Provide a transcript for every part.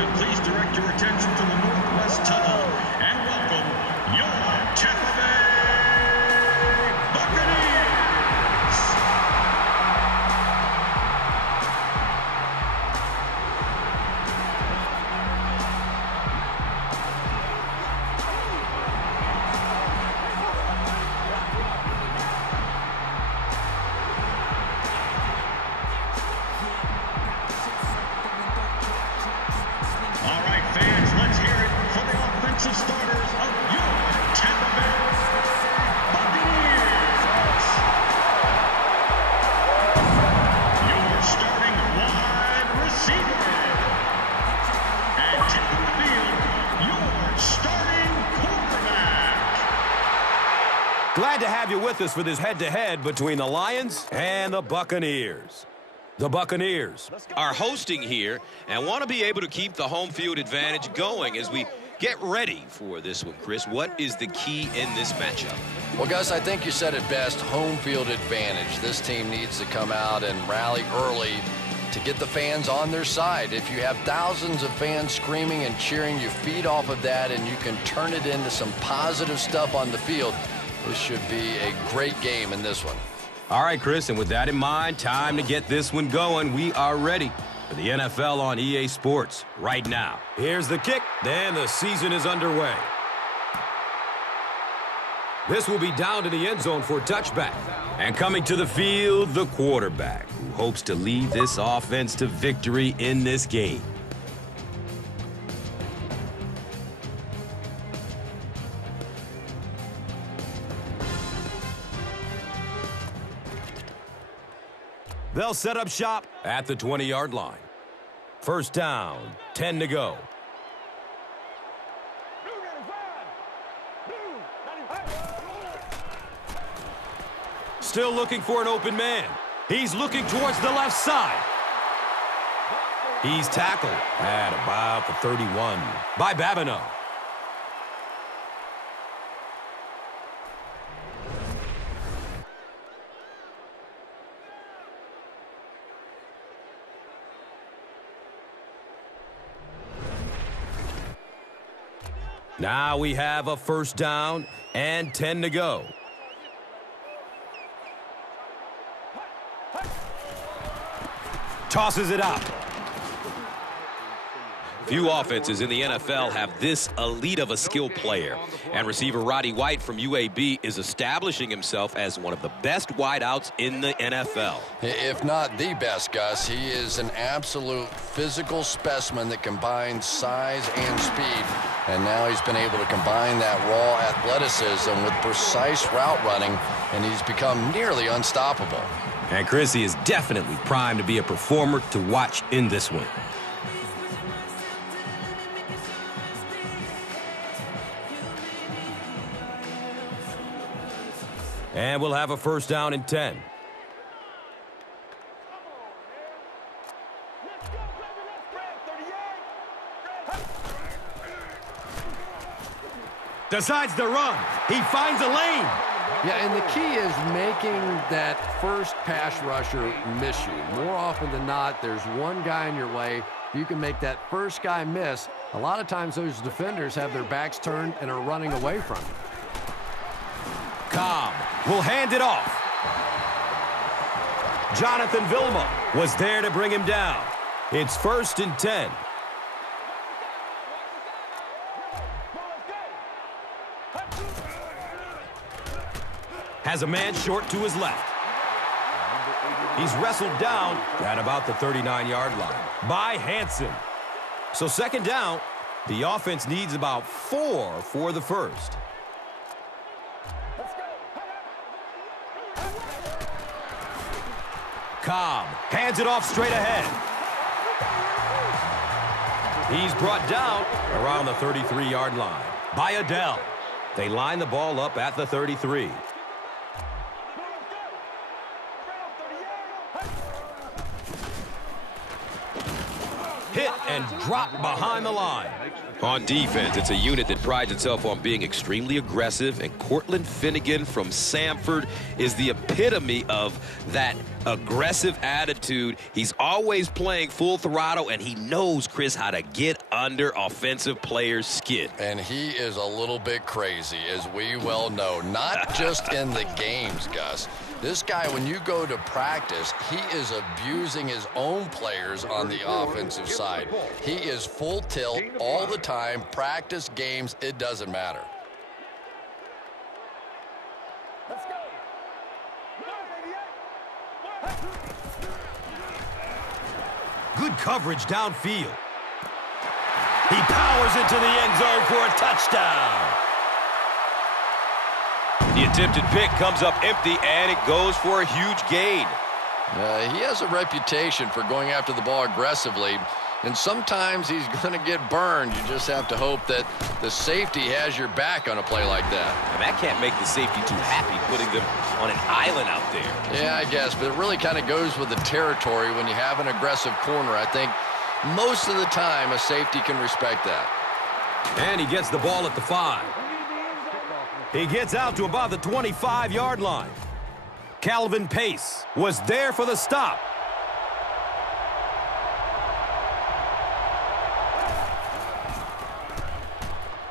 gentlemen, please direct your attention to the Northwest Tunnel and welcome your Tampa Bay Buccaneers. All right, fans, let's hear it for the offensive starters of your Tampa Bay Buccaneers. Your starting wide receiver. And taking the field, your starting quarterback. Glad to have you with us for this head-to-head between the Lions and the Buccaneers. The Buccaneers are hosting here and want to be able to keep the home field advantage going as we get ready for this one. Chris, what is the key in this matchup? Well, Gus, I think you said it best, home field advantage. This team needs to come out and rally early to get the fans on their side. If you have thousands of fans screaming and cheering, you feed off of that and you can turn it into some positive stuff on the field. This should be a great game in this one. All right, Chris, and with that in mind, time to get this one going. We are ready for the NFL on EA Sports right now. Here's the kick, then the season is underway. This will be down to the end zone for a touchback. And coming to the field, the quarterback, who hopes to lead this offense to victory in this game. They'll set up shop at the 20-yard line. First down, 10 to go. Still looking for an open man. He's looking towards the left side. He's tackled at about the 31 by Babineau. Now we have a first down and 10 to go. Tosses it out. Few offenses in the NFL have this elite of a skill player. And receiver Roddy White from UAB is establishing himself as one of the best wideouts in the NFL. If not the best, Gus, he is an absolute physical specimen that combines size and speed. And now he's been able to combine that raw athleticism with precise route running, and he's become nearly unstoppable. And Chris, he is definitely primed to be a performer to watch in this one. And we'll have a first down and 10. Decides to run. He finds a lane. Yeah, and the key is making that first pass rusher miss you. More often than not, there's one guy in your way. You can make that first guy miss. A lot of times those defenders have their backs turned and are running away from you. Cobb will hand it off. Jonathan Vilma was there to bring him down. It's first and 10. Has a man short to his left. He's wrestled down at about the 39-yard line by Hanson. So second down, the offense needs about 4 for the first. Cobb hands it off straight ahead. He's brought down around the 33-yard line by Adele. They line the ball up at the 33. Hit and dropped behind the line. On defense, it's a unit that prides itself on being extremely aggressive, and Cortland Finnegan from Samford is the epitome of that aggressive attitude. He's always playing full throttle, and he knows, Chris, how to get under offensive players' skin. And he is a little bit crazy, as we well know, not just in the games, Gus. This guy, when you go to practice, he is abusing his own players on the offensive side. He is full tilt all the time, practice, games, it doesn't matter. Good coverage downfield. He powers into the end zone for a touchdown. The attempted pick comes up empty, and it goes for a huge gain. He has a reputation for going after the ball aggressively, and sometimes he's going to get burned. You just have to hope that the safety has your back on a play like that. And that can't make the safety too happy, putting them on an island out there. Yeah, I guess, but it really kind of goes with the territory when you have an aggressive corner. I think most of the time a safety can respect that. And he gets the ball at the 5. He gets out to about the 25-yard line. Calvin Pace was there for the stop.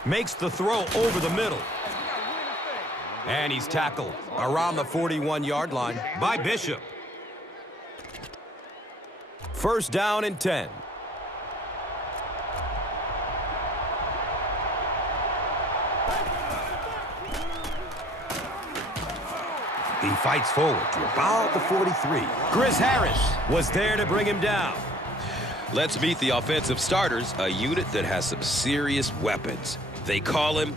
Makes the throw over the middle. And he's tackled around the 41-yard line by Bishop. First down and 10. He fights forward to about the 43. Chris Harris was there to bring him down. Let's meet the offensive starters, a unit that has some serious weapons. They call him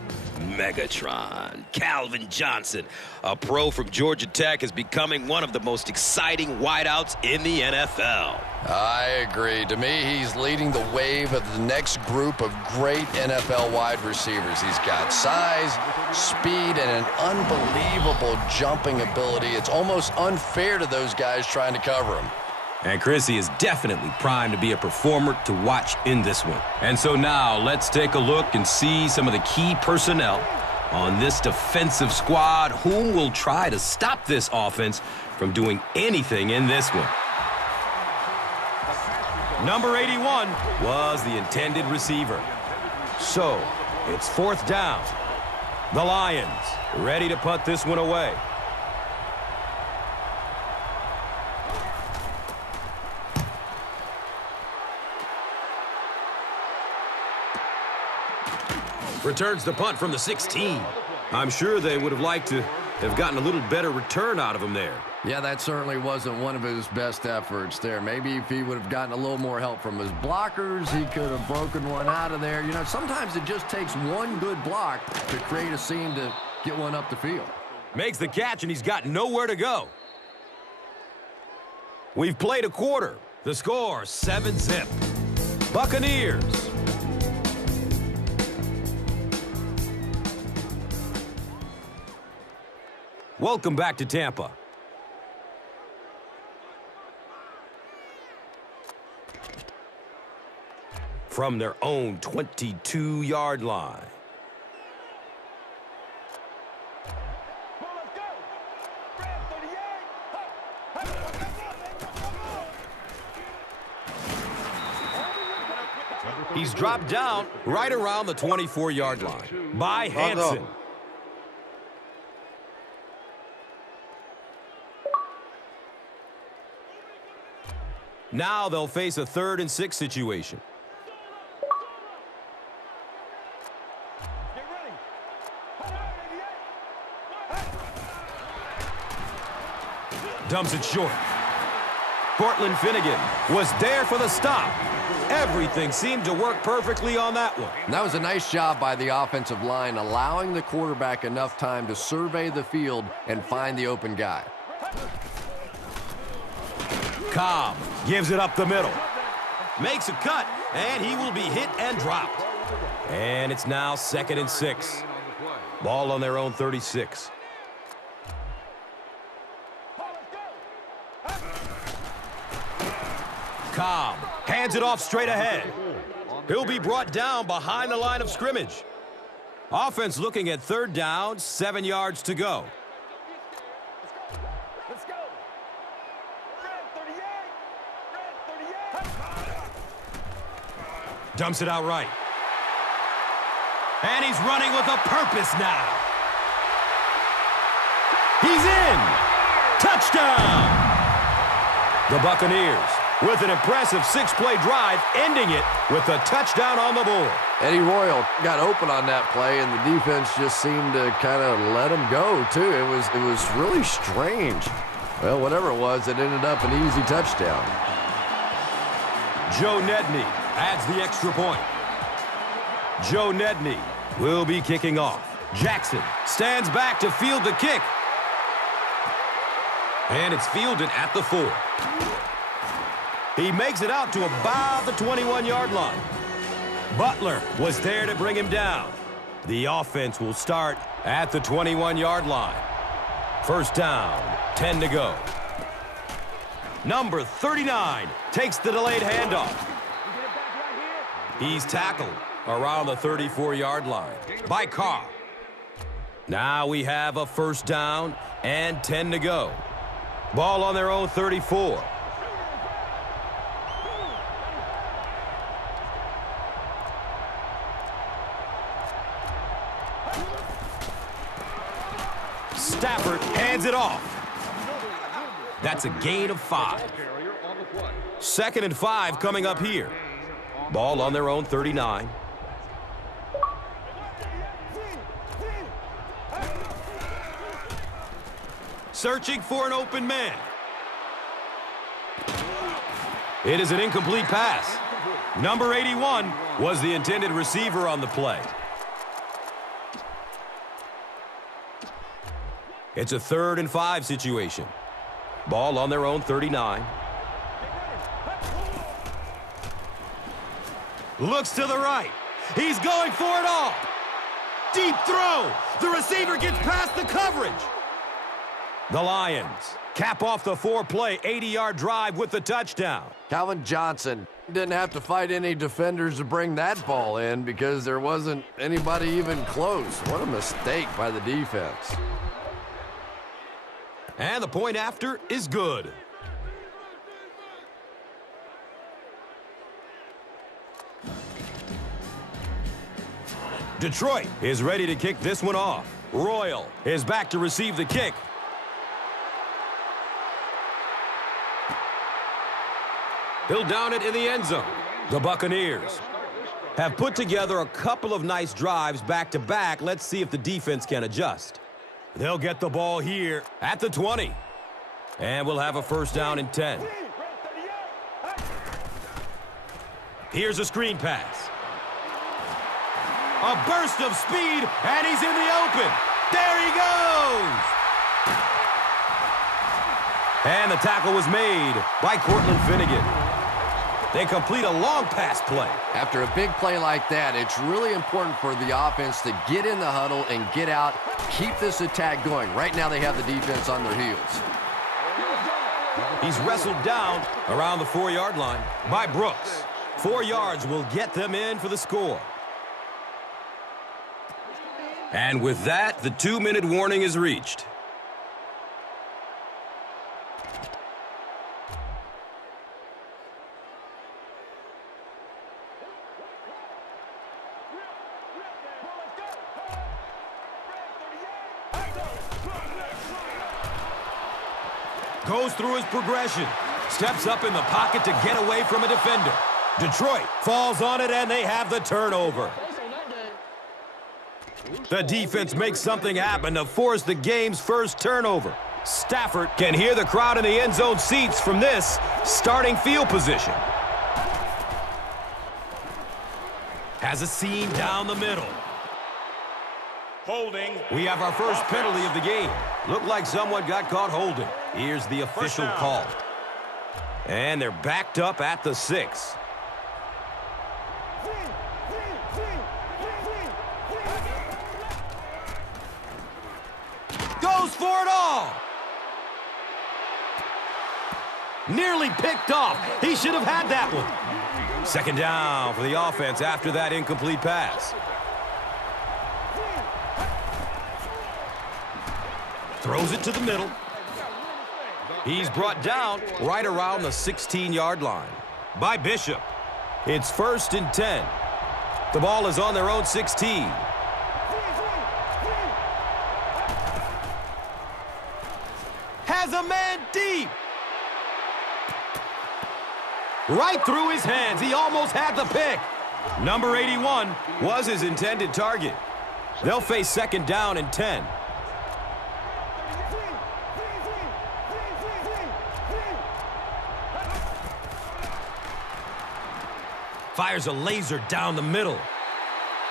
Megatron. Calvin Johnson, a pro from Georgia Tech, is becoming one of the most exciting wideouts in the NFL. I agree. To me, he's leading the wave of the next group of great NFL wide receivers. He's got size, speed, and an unbelievable jumping ability. It's almost unfair to those guys trying to cover him. And Chrissy is definitely primed to be a performer to watch in this one. And so now let's take a look and see some of the key personnel on this defensive squad, whom will try to stop this offense from doing anything in this one. Number 81 was the intended receiver. So it's fourth down. The Lions ready to punt this one away. Returns the punt from the 16. I'm sure they would have liked to have gotten a little better return out of him there. Yeah, that certainly wasn't one of his best efforts there. Maybe if he would have gotten a little more help from his blockers, he could have broken one out of there. You know, sometimes it just takes one good block to create a seam to get one up the field. Makes the catch, and he's got nowhere to go. We've played a quarter. The score, 7-zip. Buccaneers. Welcome back to Tampa. From their own 22-yard line. He's dropped down right around the 24-yard line by Hansen. Now they'll face a 3rd and 6 situation. Dumps it short. Cortland Finnegan was there for the stop. Everything seemed to work perfectly on that one. And that was a nice job by the offensive line, allowing the quarterback enough time to survey the field and find the open guy. Cobb gives it up the middle. Makes a cut, and he will be hit and dropped. And it's now 2nd and 6. Ball on their own 36. Cobb hands it off straight ahead. He'll be brought down behind the line of scrimmage. Offense looking at 3rd down, 7 yards to go. Let's go. Red 38. Red 38. Dumps it out right. And he's running with a purpose now. He's in. Touchdown. The Buccaneers with an impressive 6-play drive, ending it with a touchdown on the board. Eddie Royal got open on that play, and the defense just seemed to kind of let him go, too. It was really strange. Well, whatever it was, it ended up an easy touchdown. Joe Nedney adds the extra point. Joe Nedney will be kicking off. Jackson stands back to field the kick. And it's fielded at the 4. He makes it out to about the 21-yard line. Butler was there to bring him down. The offense will start at the 21-yard line. 1st down, 10 to go. Number 39 takes the delayed handoff. He's tackled around the 34-yard line by Carr. Now we have a 1st down and 10 to go. Ball on their own 34. Stafford hands it off. That's a gain of 5. 2nd and 5 coming up here. Ball on their own 39. Searching for an open man. It is an incomplete pass. Number 81 was the intended receiver on the play. It's a 3rd and 5 situation. Ball on their own 39. Looks to the right. He's going for it all. Deep throw. The receiver gets past the coverage. The Lions cap off the 4-play, 80-yard drive with the touchdown. Calvin Johnson didn't have to fight any defenders to bring that ball in because there wasn't anybody even close. What a mistake by the defense. And the point after is good. Detroit is ready to kick this one off. Royal is back to receive the kick. He'll down it in the end zone. The Buccaneers have put together a couple of nice drives back-to-back. Let's see if the defense can adjust. They'll get the ball here at the 20. And we'll have a 1st down and 10. Here's a screen pass. A burst of speed, and he's in the open. There he goes! And the tackle was made by Cortland Finnegan. They complete a long pass play. After a big play like that, it's really important for the offense to get in the huddle and get out, keep this attack going. Right now they have the defense on their heels. He's wrestled down around the 4-yard line by Brooks. 4 yards will get them in for the score. And with that, the 2-minute warning is reached. Goes through his progression. Steps up in the pocket to get away from a defender. Detroit falls on it, and they have the turnover. The defense makes something happen to force the game's first turnover. Stafford can hear the crowd in the end zone seats from this starting field position. Has a seam down the middle. Holding. We have our first penalty of the game. Looked like someone got caught holding. Here's the official call. And they're backed up at the 6. Goes for it all. Nearly picked off. He should have had that one. Second down for the offense after that incomplete pass. Throws it to the middle. He's brought down right around the 16-yard line by Bishop. It's 1st and 10. The ball is on their own 16. Has a man deep. Right through his hands. He almost had the pick. Number 81 was his intended target. They'll face second down and 10. Fires a laser down the middle.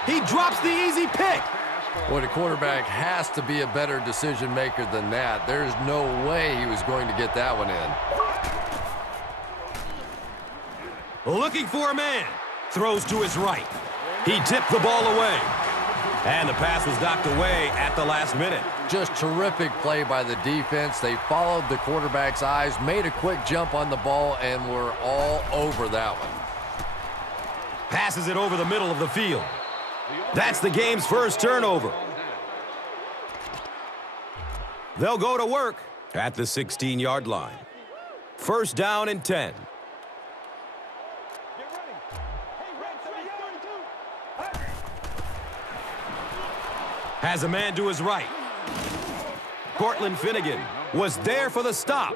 He drops the easy pick. Boy, the quarterback has to be a better decision maker than that. There's no way he was going to get that one in. Looking for a man. Throws to his right. He tipped the ball away. And the pass was knocked away at the last minute. Just terrific play by the defense. They followed the quarterback's eyes, made a quick jump on the ball, and were all over that one. Passes it over the middle of the field. That's the game's first turnover. They'll go to work at the 16-yard line. First down and 10. Has a man to his right. Cortland Finnegan was there for the stop.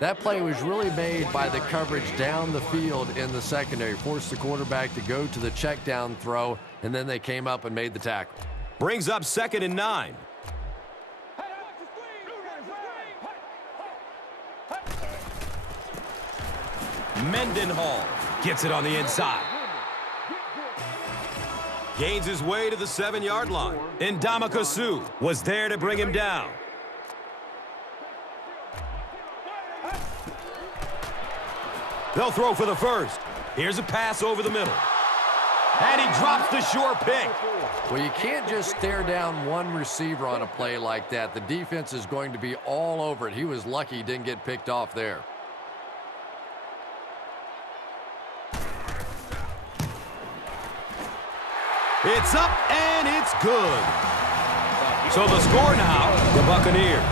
That play was really made by the coverage down the field in the secondary. Forced the quarterback to go to the check down throw, and then they came up and made the tackle. Brings up 2nd and 9. Mendenhall gets it on the inside. Gains his way to the 7-yard line. Ndamukong Suh was there to bring him down. They'll throw for the first. Here's a pass over the middle. And he drops the sure pick. Well, you can't just stare down one receiver on a play like that. The defense is going to be all over it. He was lucky he didn't get picked off there. It's up and it's good. So the score now, the Buccaneers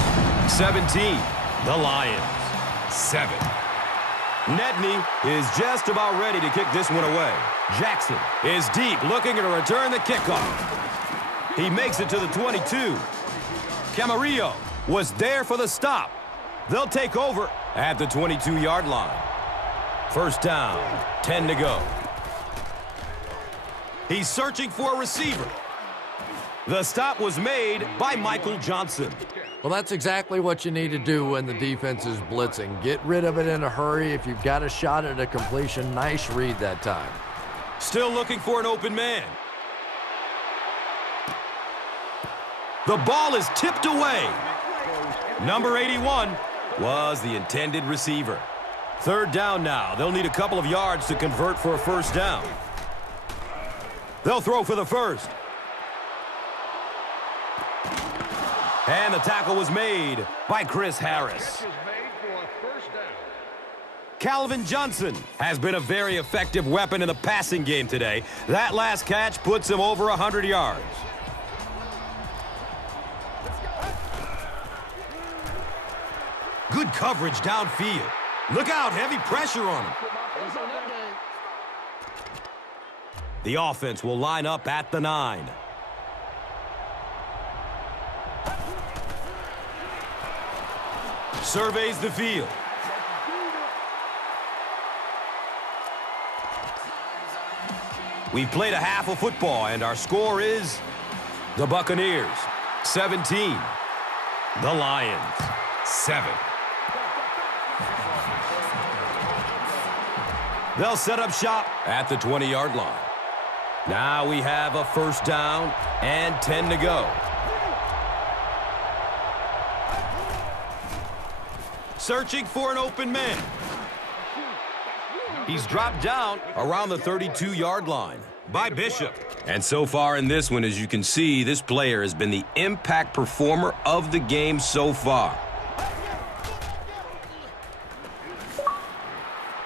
17, the Lions 7. Nedney is just about ready to kick this one away. Jackson is deep, looking to return the kickoff. He makes it to the 22. Camarillo was there for the stop. They'll take over at the 22-yard line. First down, 10 to go. He's searching for a receiver. The stop was made by Michael Johnson. Well, that's exactly what you need to do when the defense is blitzing. Get rid of it in a hurry. If you've got a shot at a completion, nice read that time. Still looking for an open man. The ball is tipped away. Number 81 was the intended receiver. Third down now. They'll need a couple of yards to convert for a first down. They'll throw for the first. And the tackle was made by Chris Harris. Calvin Johnson has been a very effective weapon in the passing game today. That last catch puts him over 100 yards. Good coverage downfield. Look out, heavy pressure on him. The offense will line up at the 9. Surveys the field. We've played a half of football, and our score is the Buccaneers 17, the Lions 7. They'll set up shop at the 20-yard line. Now we have a first down and 10 to go. Searching for an open man. He's dropped down around the 32-yard line by Bishop. And so far in this one, as you can see, this player has been the impact performer of the game so far.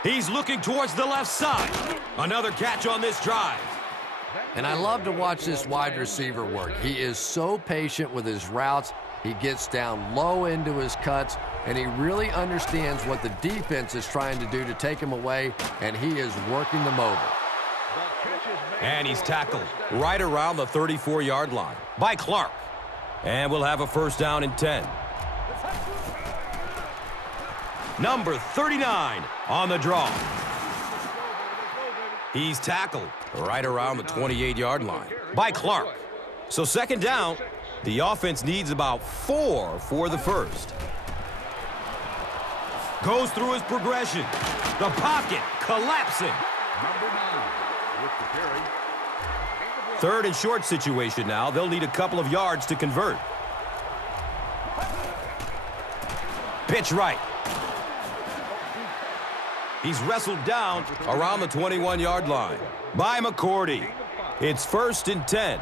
He's looking towards the left side. Another catch on this drive. And I love to watch this wide receiver work. He is so patient with his routes. He gets down low into his cuts, and he really understands what the defense is trying to do to take him away, and he is working them over. And he's tackled right around the 34-yard line by Clark. And we'll have a first down and 10. Number 39 on the draw. He's tackled right around the 28-yard line by Clark. So second down, the offense needs about 4 for the first. Goes through his progression. The pocket collapsing. Third and short situation now. They'll need a couple of yards to convert. Pitch right. He's wrestled down around the 21-yard line by McCourty. It's first and 10.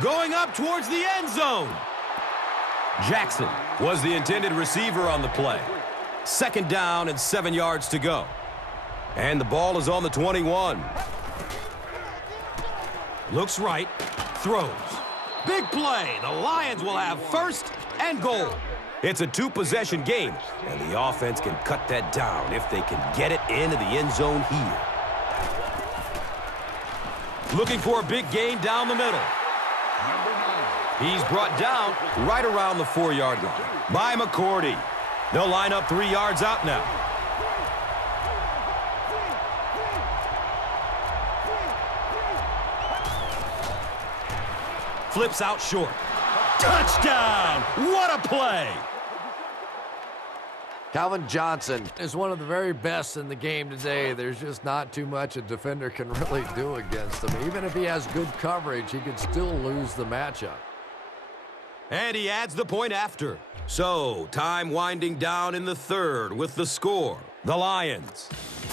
Going up towards the end zone. Jackson was the intended receiver on the play. Second down and 7 yards to go. And the ball is on the 21. Looks right. Throws. Big play. The Lions will have first and goal. It's a two-possession game, and the offense can cut that down if they can get it into the end zone here. Looking for a big gain down the middle. He's brought down right around the 4-yard line by McCourty. They'll line up 3 yards out now. Flips out short. Touchdown! What a play! Calvin Johnson is one of the very best in the game today. There's just not too much a defender can really do against him. Even if he has good coverage, he could still lose the matchup. And he adds the point after. So, time winding down in the third with the score. The Lions,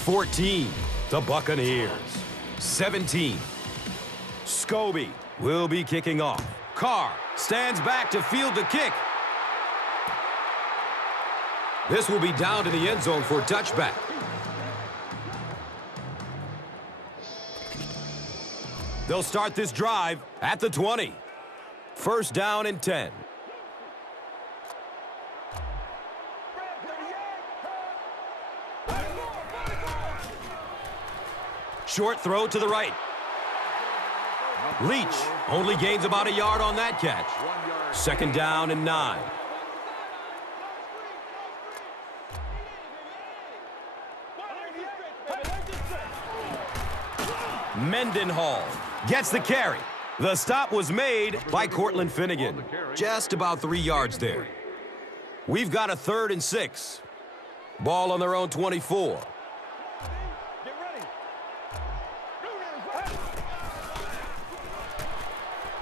14. The Buccaneers, 17. Scobie will be kicking off. Carr stands back to field the kick. This will be down to the end zone for a touchback. They'll start this drive at the 20. First down and 10. Short throw to the right. Leach only gains about a yard on that catch. Second down and 9. Mendenhall gets the carry. The stop was made by Cortland Finnegan. Just about 3 yards there. We've got a third and 6. Ball on their own 24.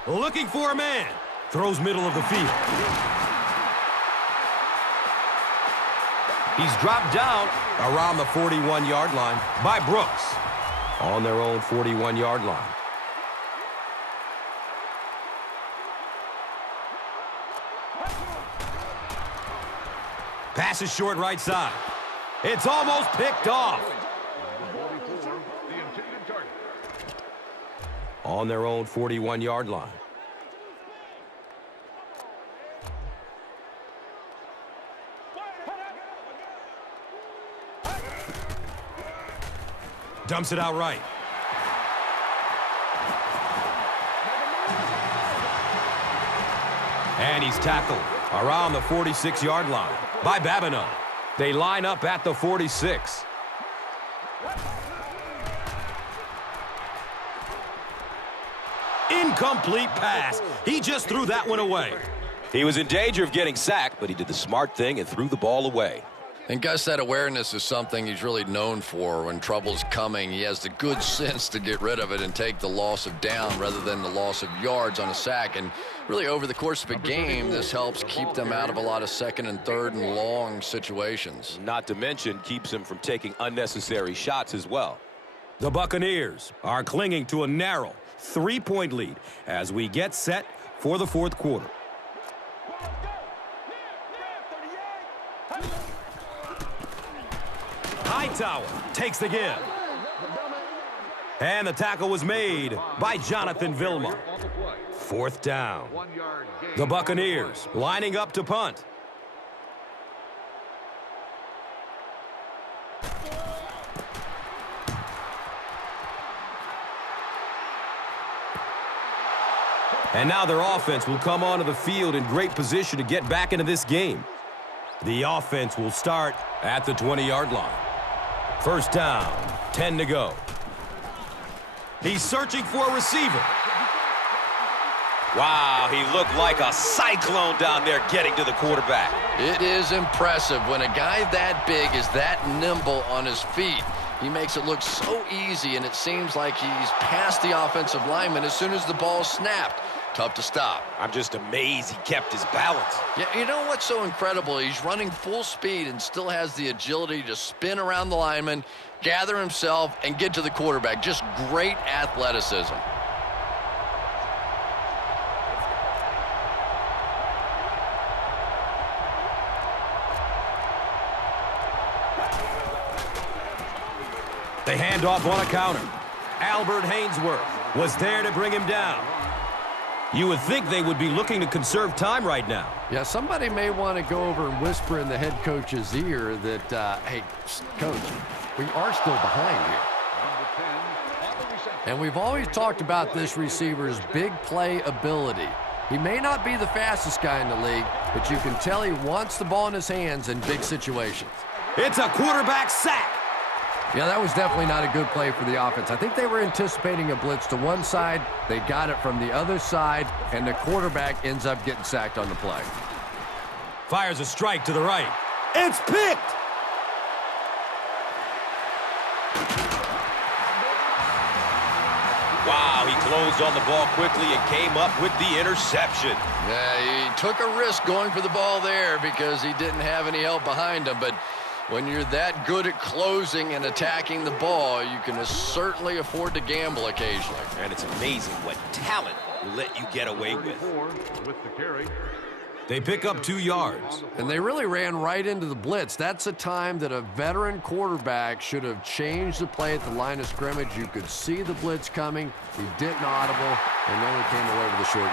Looking for a man. Throws middle of the field. He's dropped down around the 41-yard line by Brooks. On their own 41-yard line. Pass is short right side. It's almost picked off. On their own 41-yard line. Dumps it out right. And he's tackled around the 46-yard line by Babineau. They line up at the 46. Incomplete pass. He just threw that one away. He was in danger of getting sacked, but he did the smart thing and threw the ball away. And Gus, that awareness is something he's really known for. When trouble's coming, he has the good sense to get rid of it and take the loss of down rather than the loss of yards on a sack. And really, over the course of a game, this helps keep them out of a lot of second and third and long situations. Not to mention, keeps him from taking unnecessary shots as well. The Buccaneers are clinging to a narrow 3-point lead as we get set for the fourth quarter. Hightower takes the give. And the tackle was made by Jonathan Vilma. 4th down. The Buccaneers lining up to punt. And now their offense will come onto the field in great position to get back into this game. The offense will start at the 20-yard line. 1st down, 10 to go. He's searching for a receiver. Wow, he looked like a cyclone down there getting to the quarterback. It is impressive when a guy that big is that nimble on his feet. He makes it look so easy, and it seems like he's past the offensive lineman as soon as the ball snapped. Tough to stop. I'm just amazed he kept his balance. Yeah, you know what's so incredible? He's running full speed and still has the agility to spin around the lineman, gather himself, and get to the quarterback. Just great athleticism. They hand off on a counter. Albert Hainsworth was there to bring him down. You would think they would be looking to conserve time right now. Yeah, somebody may want to go over and whisper in the head coach's ear that, hey, coach, we are still behind here. And we've always talked about this receiver's big play ability. He may not be the fastest guy in the league, but you can tell he wants the ball in his hands in big situations. It's a quarterback sack. Yeah, that was definitely not a good play for the offense. I think they were anticipating a blitz to one side. They got it from the other side, and the quarterback ends up getting sacked on the play. Fires a strike to the right. It's picked. Wow, he closed on the ball quickly and came up with the interception. Yeah, he took a risk going for the ball there because he didn't have any help behind him, but when you're that good at closing and attacking the ball, you can certainly afford to gamble occasionally. And it's amazing what talent will let you get away with. They pick up 2 yards. And they really ran right into the blitz. That's a time that a veteran quarterback should have changed the play at the line of scrimmage. You could see the blitz coming. He didn't audible and only came away with a short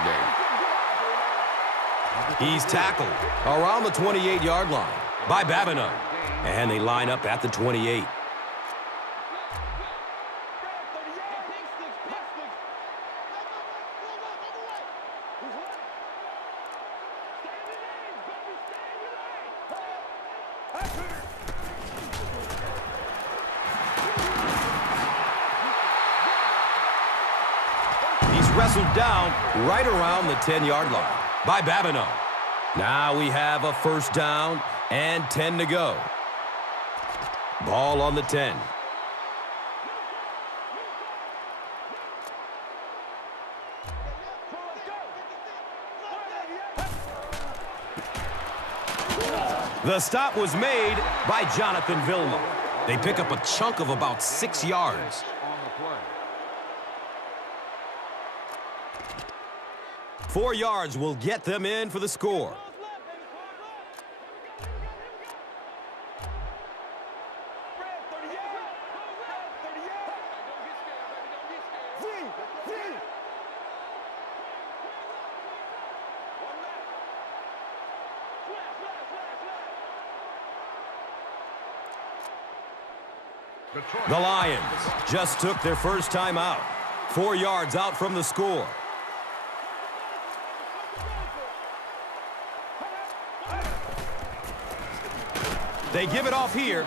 gain. He's tackled around the 28-yard line by Babineau. And they line up at the 28. He's wrestled down right around the 10-yard line by Babineau. Now we have a 1st down and 10 to go. Ball on the 10. The stop was made by Jonathan Vilma. They pick up a chunk of about 6 yards. Four yards will get them in for the score. The Lions just took their first time out. 4 yards out from the score. They give it off here.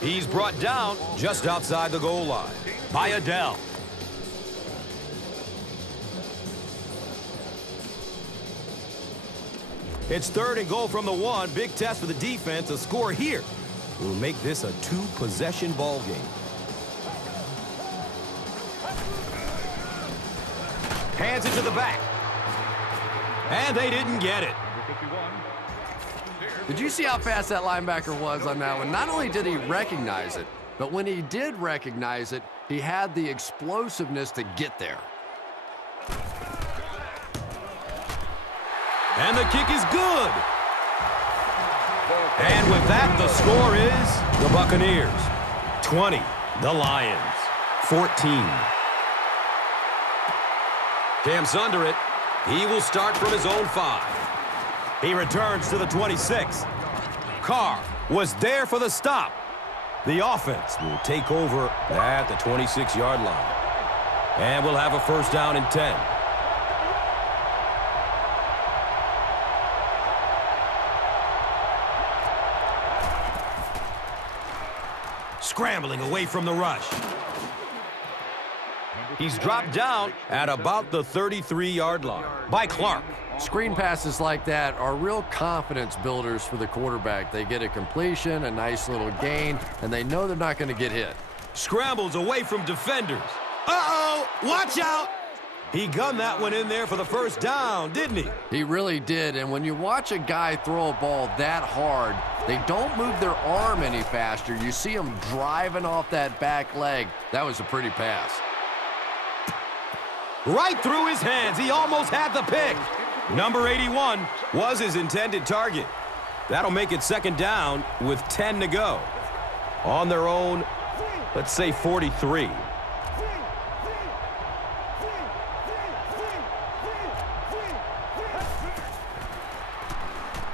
He's brought down just outside the goal line by Adele. It's 3rd and goal from the 1. Big test for the defense. A score here will make this a 2-possession ball game. Hands it to the back. And they didn't get it. Did you see how fast that linebacker was on that one? Not only did he recognize it, but when he did recognize it, he had the explosiveness to get there. And the kick is good. And with that, the score is the Buccaneers 20, the Lions 14. Cam's under it. He will start from his own 5. He returns to the 26. Carr was there for the stop. The offense will take over at the 26-yard line. And we'll have a first down and 10. Scrambling away from the rush. He's dropped down at about the 33-yard line by Clark. Screen passes like that are real confidence builders for the quarterback. They get a completion, a nice little gain, and they know they're not going to get hit. Scrambles away from defenders. Uh-oh, watch out. He gunned that one in there for the first down, didn't he? He really did, and when you watch a guy throw a ball that hard, they don't move their arm any faster. You see them driving off that back leg. That was a pretty pass. Right through his hands. He almost had the pick. Number 81 was his intended target. That'll make it second down with 10 to go. On their own, let's say 43.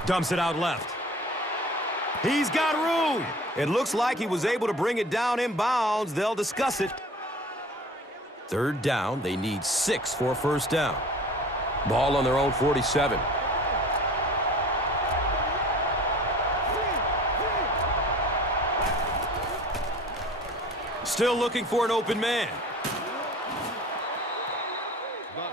Dumps it out left. He's got room. It looks like he was able to bring it down inbounds. They'll discuss it. Third down. They need 6 for a first down. Ball on their own 47. Still looking for an open man.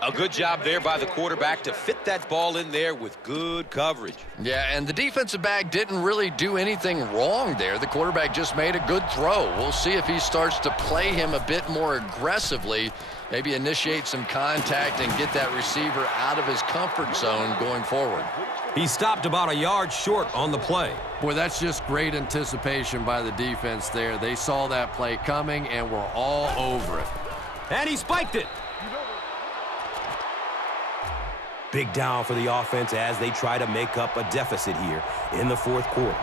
A good job there by the quarterback to fit that ball in there with good coverage. Yeah, and the defensive back didn't really do anything wrong there. The quarterback just made a good throw. We'll see if he starts to play him a bit more aggressively, maybe initiate some contact and get that receiver out of his comfort zone going forward. He stopped about a yard short on the play. Boy, that's just great anticipation by the defense there. They saw that play coming and were all over it. And he spiked it. Big down for the offense as they try to make up a deficit here in the fourth quarter.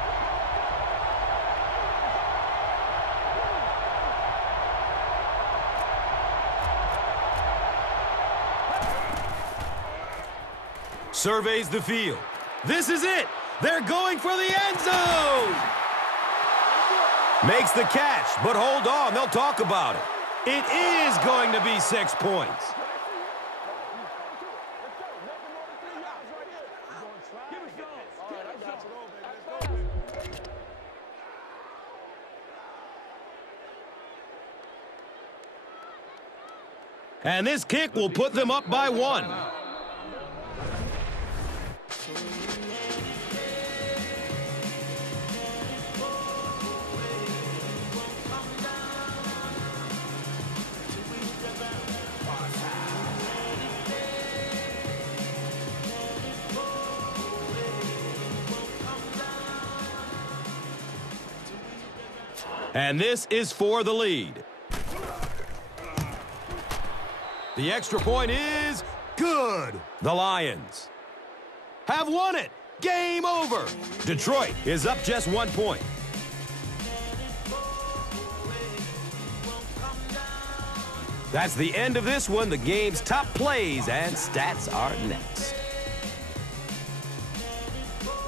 Surveys the field. This is it. They're going for the end zone. Makes the catch, but hold on. They'll talk about it. It is going to be 6 points. And this kick will put them up by 1. And this is for the lead. The extra point is good. The Lions have won it. Game over. Detroit is up just 1 point. That's the end of this one. The game's top plays and stats are next.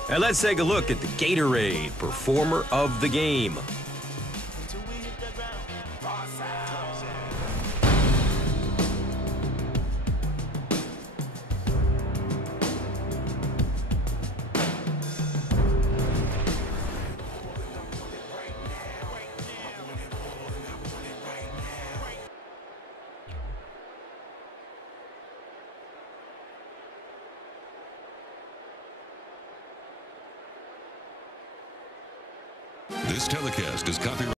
And let's take a look at the Gatorade Performer of the Game. This telecast is copyrighted.